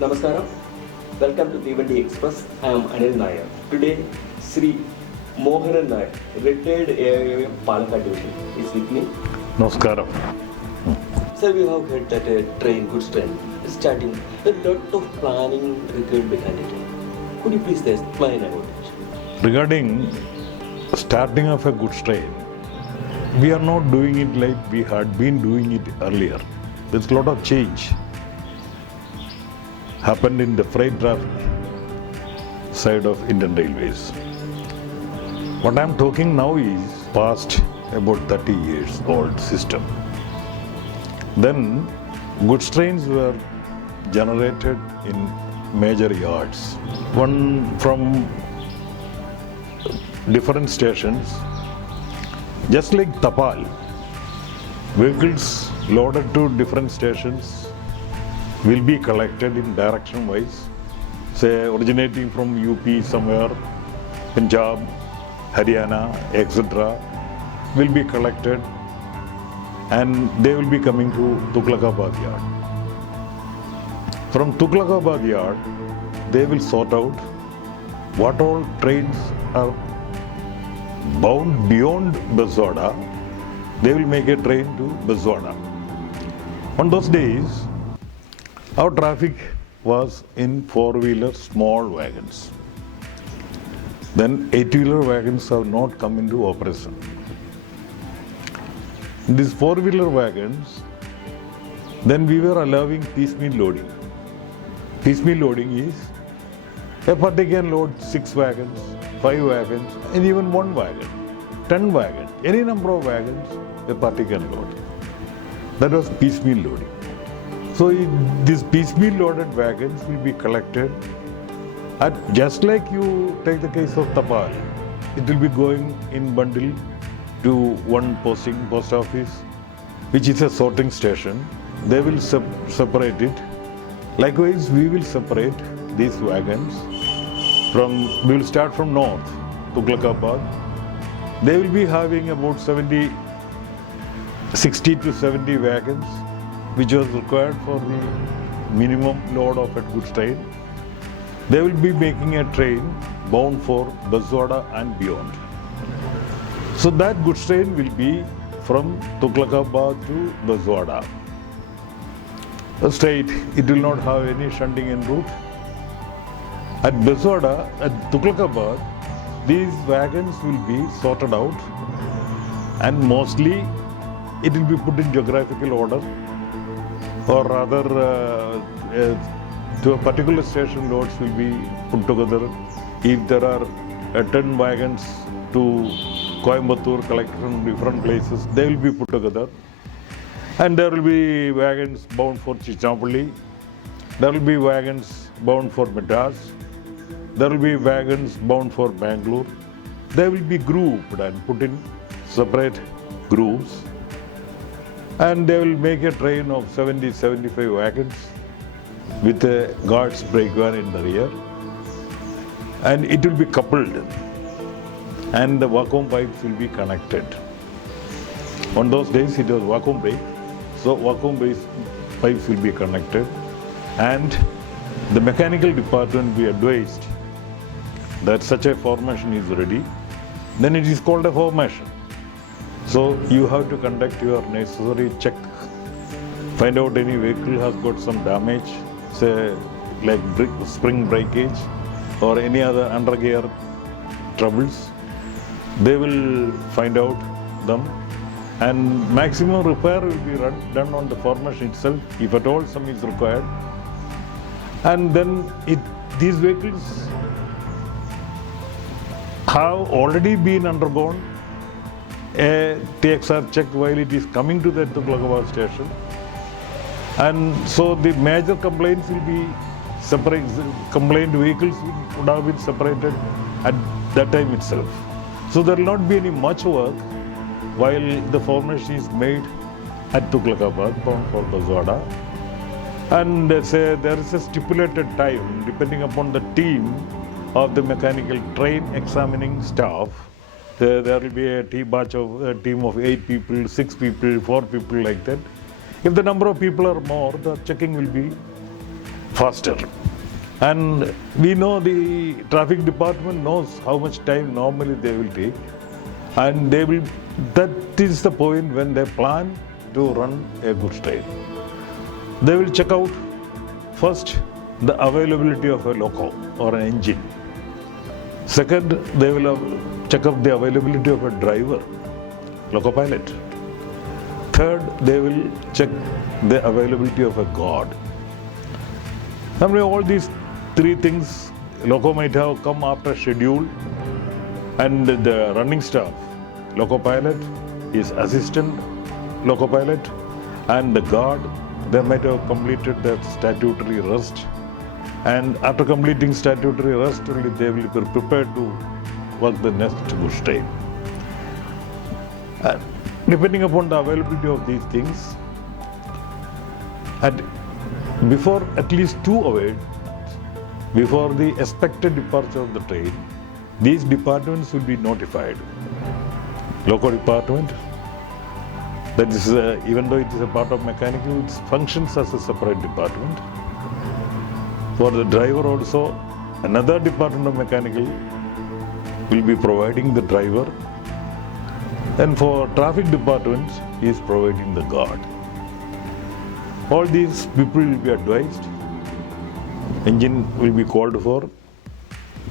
Namaskaram. Welcome to Bhiwandi Express. I am Anil Nair. Today, Sri Mohanan Nair, retired AIM Palakkad Division, is with me. Namaskaram. Sir, we have heard that a train, goods train, is starting. A lot of planning required behind it. Could you please explain about it? Regarding starting of a goods train, we are not doing it like we had been doing it earlier. There's a lot of change happened in the freight traffic side of Indian Railways. What I'm talking now is past about 30 years old system. Then goods trains were generated in major yards. One from different stations, just like Tapal, vehicles loaded to different stations will be collected in direction wise, say originating from UP somewhere, Punjab, Haryana, etc. will be collected and they will be coming to Tughlakabad yard. From Tughlakabad yard, they will sort out what all trains are bound beyond Bazwada. They will make a train to Bazwada. On those days, our traffic was in four-wheeler small wagons. Then eight-wheeler wagons have not come into operation. These four-wheeler wagons, then we were allowing piecemeal loading. Piecemeal loading is a party can load 6 wagons, 5 wagons, and even 1 wagon, 10 wagons, any number of wagons a party can load. That was piecemeal loading. So these piecemeal loaded wagons will be collected at, just like you take the case of Tapal, it will be going in bundle to one post office, which is a sorting station. They will separate it. Likewise, we will separate these wagons we will start from north, Tughlakabad. They will be having about 60 to 70 wagons, which was required for the minimum load of a goods train. They will be making a train bound for Bazwada and beyond. So that goods train will be from Tughlakabad to Bazwada. Straight, it will not have any shunting en route. At Bazwada, at Tughlakabad, these wagons will be sorted out and mostly it will be put in geographical order, or rather to a particular station loads will be put together. If there are 10 wagons to Coimbatore collected from different places, they will be put together. And there will be wagons bound for Chichamapalli, there will be wagons bound for Madras, there will be wagons bound for Bangalore. They will be grouped and put in separate groups. And they will make a train of 70-75 wagons with a guard's brake van in the rear. And it will be coupled. And the vacuum pipes will be connected. On those days, it was vacuum brake. So vacuum pipes will be connected. And the mechanical department will be advised that such a formation is ready. Then it is called a formation. So you have to conduct your necessary check, find out any vehicle has got some damage, say like spring breakage or any other undergear troubles. They will find out them, and maximum repair will be done on the formation itself, if at all some is required. And then these vehicles have already been undergone a TXR check while it is coming to the Tughlakabad station. And so the major complaints will be separate, complaint vehicles would have been separated at that time itself. So there will not be any much work while the formation is made at Tughlakabad for Bazwada. And say there is a stipulated time depending upon the team of the mechanical train examining staff. There will be a team of 8 people, 6 people, 4 people like that. If the number of people are more, the checking will be faster. And we know the traffic department knows how much time normally they will take, and that is the point when they plan to run a goods train. They will check out first the availability of a loco or an engine. Second, they will check up the availability of a driver, loco pilot. Third, they will check the availability of a guard. I mean, all these three things, loco might have come after schedule, and the running staff, loco pilot, his assistant loco pilot, and the guard, they might have completed their statutory rest. And after completing statutory rest, only they will be prepared to work the next goods train. And depending upon the availability of these things, before at least 2 hours before the expected departure of the train, these departments will be notified. Loco department, that is, even though it is a part of mechanical, it functions as a separate department. For the driver also, another department of mechanical will be providing the driver, and for traffic department, he is providing the guard. All these people will be advised. Engine will be called for.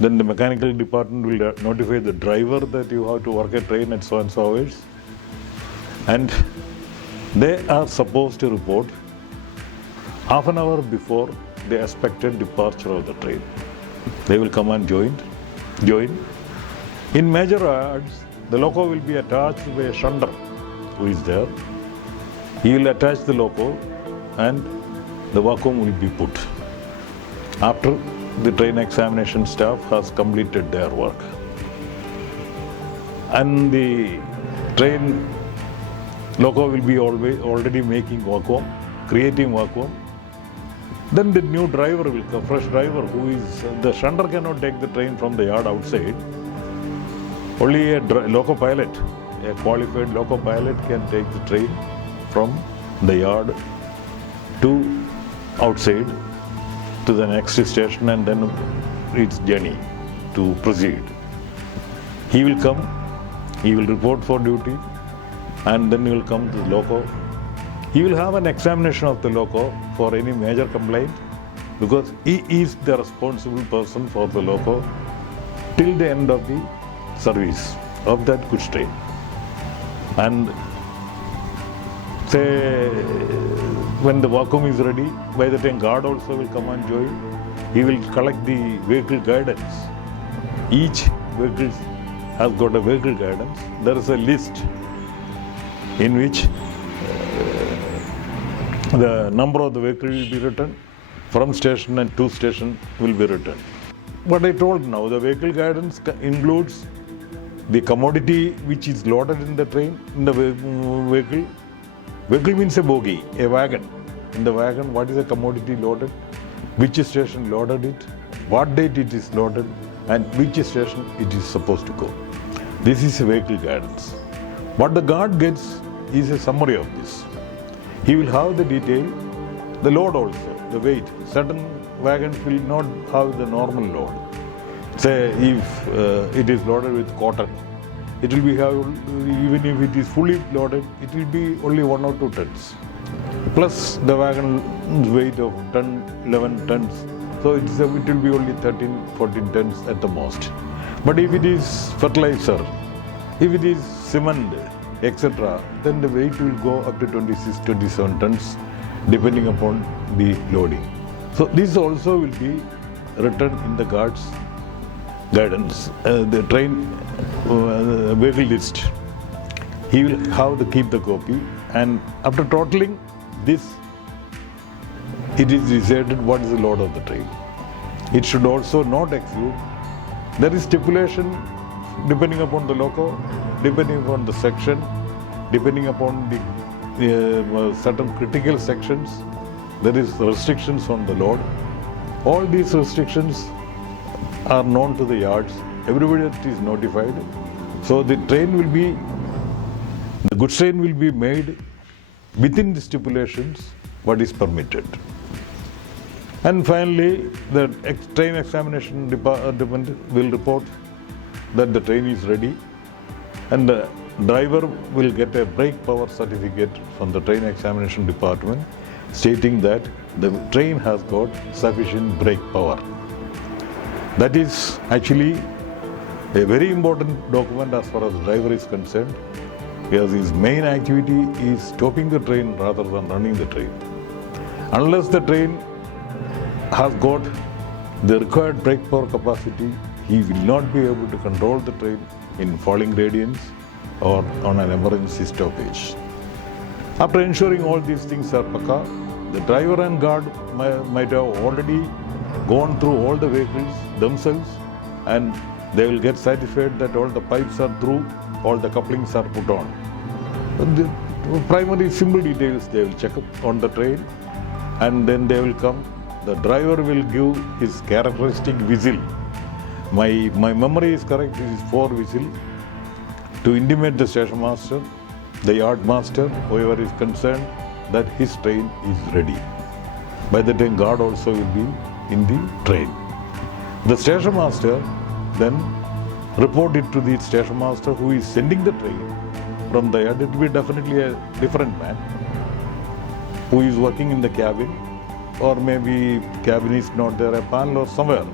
Then the mechanical department will notify the driver that you have to work a train at so and so hours. And they are supposed to report half an hour before the expected departure of the train. They will come and join. In major yards, the loco will be attached by a shunder who is there. He will attach the loco and the vacuum will be put after the train examination staff has completed their work. And the train loco will be already making vacuum, creating vacuum. Then the new driver will come, fresh driver, the shunder cannot take the train from the yard outside. Only a loco pilot, a qualified loco pilot, can take the train from the yard to outside to the next station and then its journey to proceed. He will come, he will report for duty, and then he will come to the loco. He will have an examination of the loco for any major complaint, because he is the responsible person for the loco till the end of the service of that goods train. And say when the vacuum is ready, by the time guard also will come and join, he will collect the vehicle guidance. Each vehicle has got a vehicle guidance. There is a list in which the number of the vehicle will be written, from station and to station will be written. What I told now, the vehicle guidance includes the commodity which is loaded in the train, in the vehicle. Vehicle means a bogie, a wagon. In the wagon, what is the commodity loaded, which station loaded it, what date it is loaded, and which station it is supposed to go. This is a vehicle guidance. What the guard gets is a summary of this. He will have the detail, the load also, the weight. Certain wagons will not have the normal load. Say if it is loaded with cotton, it will be even if it is fully loaded, it will be only 1 or 2 tons. Plus the wagon's weight of 10, 11 tons. So it will be only 13, 14 tons at the most. But if it is fertilizer, if it is cement, etc., then the weight will go up to 26, 27 tons depending upon the loading. So this also will be written in the guard's guidance, the train vehicle list. He will have to keep the copy, and after totaling this, it is decided what is the load of the train. It should also not exceed. There is stipulation depending upon the loco, depending upon the section, depending upon the certain critical sections. There is restrictions on the load. All these restrictions are known to the yards. Everybody is notified. So the goods train will be made within the stipulations what is permitted. And finally, the train examination department will report that the train is ready, and the driver will get a brake power certificate from the train examination department stating that the train has got sufficient brake power. That is actually a very important document as far as the driver is concerned, because his main activity is stopping the train rather than running the train. Unless the train has got the required brake power capacity, he will not be able to control the train in falling gradients or on an emergency stoppage. After ensuring all these things are pakka, the driver and guard might have already gone through all the vehicles themselves, and they will get satisfied that all the pipes are through, all the couplings are put on. The primary simple details they will check up on the train, and then they will come. The driver will give his characteristic whistle. My memory is correct, it is 4 whistles to intimate the station master, the yard master, whoever is concerned, that his train is ready. By the time guard also will be in the train. The station master then report it to the station master who is sending the train from the yard. It will be definitely a different man who is working in the cabin, or maybe cabin is not there, a panel or somewhere.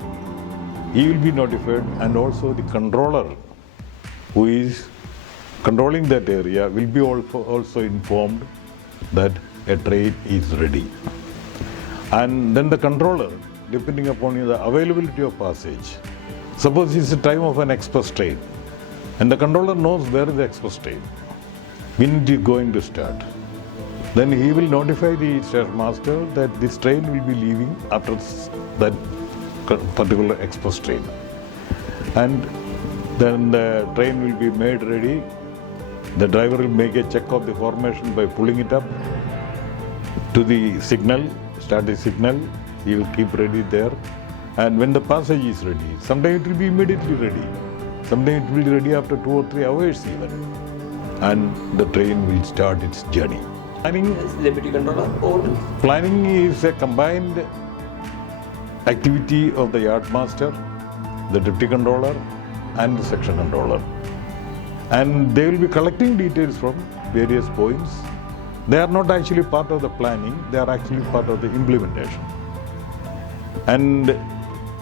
He will be notified, and also the controller who is controlling that area will be also informed that a train is ready. And then the controller, depending upon the availability of passage, suppose it's the time of an express train, and the controller knows where is the express train, when it is going to start. Then he will notify the station master that this train will be leaving after that particular express train. And then the train will be made ready. The driver will make a check of the formation by pulling it up to the signal, starting signal. He will keep ready there. And when the passage is ready, sometimes it will be immediately ready. Sometimes it will be ready after 2 or 3 hours even. And the train will start its journey. Planning, Deputy Controller or? Planning is a combined activity of the yard master, the deputy controller, and the section controller. And they will be collecting details from various points. They are not actually part of the planning, they are actually part of the implementation. And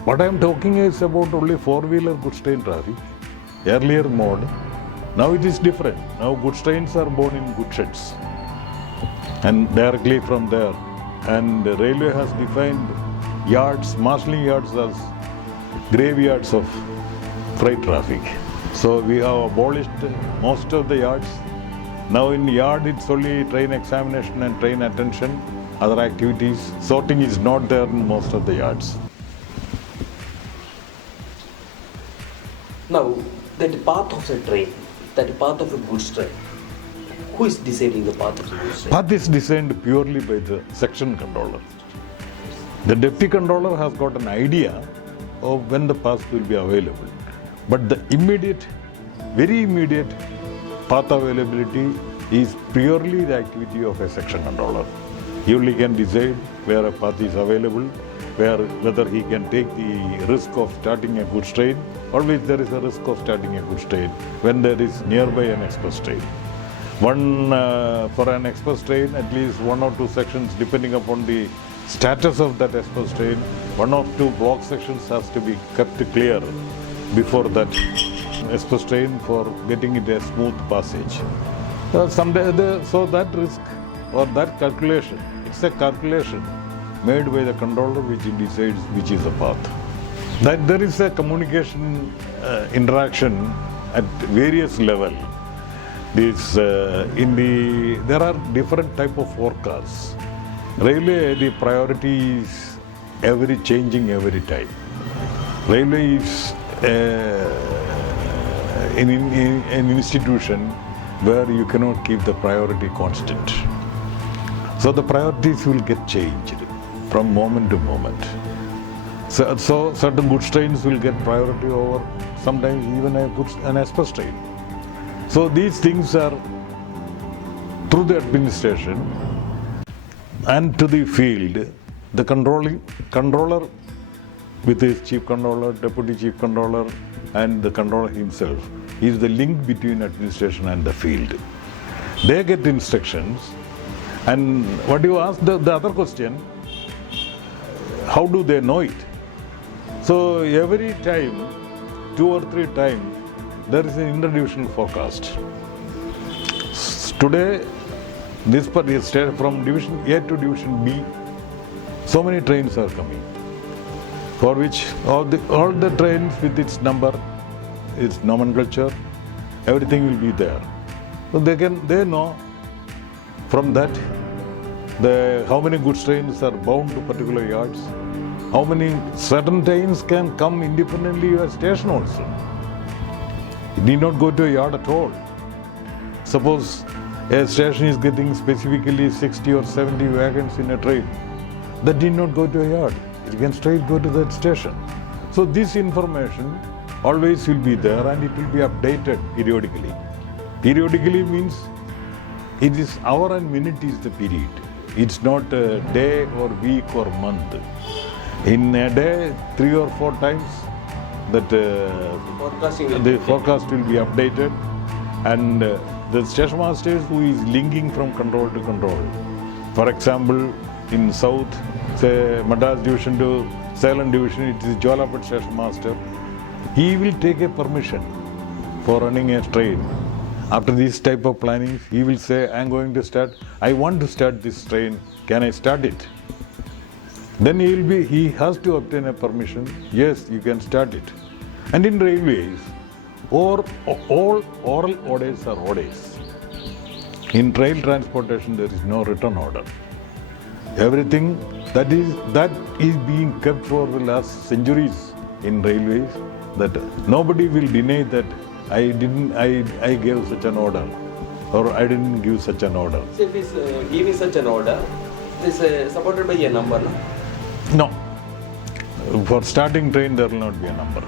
what I am talking is about only four-wheeler goods train traffic. Earlier mode, now it is different. Now goods trains are born in goods sheds and directly from there. And the railway has defined yards, marshalling yards as graveyards of freight traffic. So we have abolished most of the yards. Now in yard it's only train examination and train attention, other activities. Sorting is not there in most of the yards. Now, that path of the train, that path of a goods train, who is deciding the path of the goods train? Path is designed purely by the section controller. The deputy controller has got an idea of when the path will be available. But the immediate, very immediate path availability is purely the activity of a section controller. He only can decide where a path is available, whether he can take the risk of starting a goods train. Always there is a risk of starting a goods train when there is nearby an express train. For an express train, at least 1 or 2 sections, depending upon the status of that express train, 1 or 2 block sections has to be kept clear before that express train for getting it a smooth passage. So that risk or that calculation, it's a calculation made by the controller which decides which is the path. That there is a communication interaction at various levels. There are different type of forecasts. Railway, the priority is changing every time. Railway is an institution where you cannot keep the priority constant. So the priorities will get changed from moment to moment. So certain goods trains will get priority over sometimes even an express train. So these things are through the administration and to the field, the controller with his chief controller, deputy chief controller, and the controller himself is the link between administration and the field. They get instructions, and what you asked the other question, how do they know it? So every time, 2 or 3 times, there is an interdivisional forecast. Today, this part is from division A to division B. So many trains are coming, for which all the trains with its number, its nomenclature, everything will be there. So they know from that how many goods trains are bound to particular yards, how many certain trains can come independently to a station also. It need not go to a yard at all. Suppose a station is getting specifically 60 or 70 wagons in a train, that need not go to a yard. It can straight go to that station. So this information always will be there, and it will be updated periodically. Periodically means it is hour and minute is the period. It's not a day or week or month. In a day, 3 or 4 times that the forecast will be updated, and the station master who is linking from control to control. For example, in South, say Madras division to Salem division, it is Jolapet station master. He will take a permission for running a train. After this type of planning, he will say, I want to start this train, can I start it? Then he has to obtain a permission, yes, you can start it. And in railways, all oral orders are orders. In rail transportation, there is no written order. Everything that is being kept for the last centuries in railways, that nobody will deny that I gave such an order, or I didn't give such an order. So if he's giving such an order, it is supported by a number, no? No. For starting train, there will not be a number.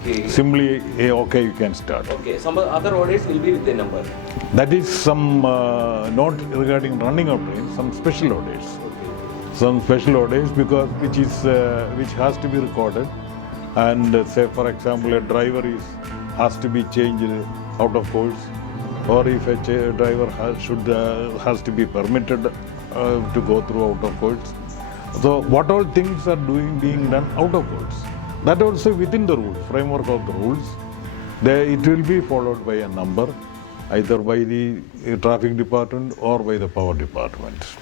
Okay. Simply, okay, you can start. Okay, some other orders will be with a number. That is some, not regarding running of trains, some special orders. Okay. Some special orders which has to be recorded. And say, for example, a driver has to be changed out of course, or if a driver has to be permitted to go through out of course. So what all things are being done out of course, that also within the rules, framework of the rules, it will be followed by a number, either by the traffic department or by the power department.